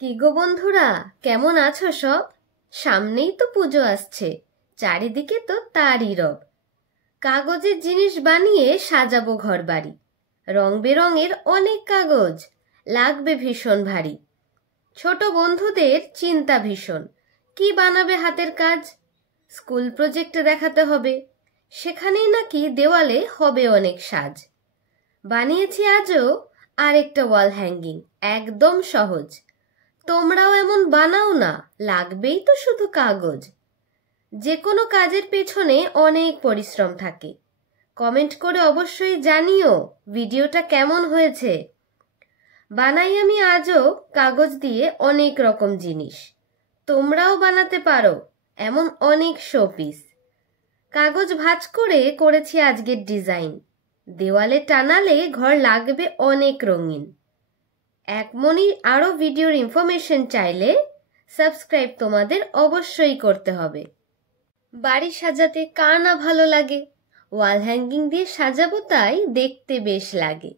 কি গো বন্ধুরা, কেমন আছো সব? সামনেই তো পুজো আসছে, চারিদিকে তো তারই রব। কাগজের জিনিস বানিয়ে সাজাবো ঘর বাড়ি। রং বেরঙের অনেক কাগজ, লাগবে ভীষণ ভারী। ছোট বন্ধুদের চিন্তা ভীষণ, কি বানাবে হাতের কাজ। স্কুল প্রজেক্টে দেখাতে হবে, সেখানেই নাকি দেওয়ালে হবে অনেক সাজ। বানিয়েছি আজও আরেকটা ওয়াল হ্যাঙ্গিং, একদম সহজ। তোমরাও এমন বানাও না, লাগবেই তো শুধু কাগজ। যে কোনো কাজের পেছনে অনেক পরিশ্রম থাকে। কমেন্ট করে অবশ্যই জানিও ভিডিওটা কেমন হয়েছে। বানাই আমি আজও কাগজ দিয়ে অনেক রকম জিনিস। তোমরাও বানাতে পারো এমন অনেক শোপিস। কাগজ ভাঁজ করে করেছি আজকের ডিজাইন। দেওয়ালে টানালে ঘর লাগবে অনেক রঙিন। একমনি আরো ভিডিওর ইনফরমেশন চাইলে সাবস্ক্রাইব তোমাদের অবশ্যই করতে হবে। বাড়ি সাজাতে কার না ভালো লাগে, ওয়াল হ্যাঙ্গিং দিয়ে সাজাবো তাই দেখতে বেশ লাগে।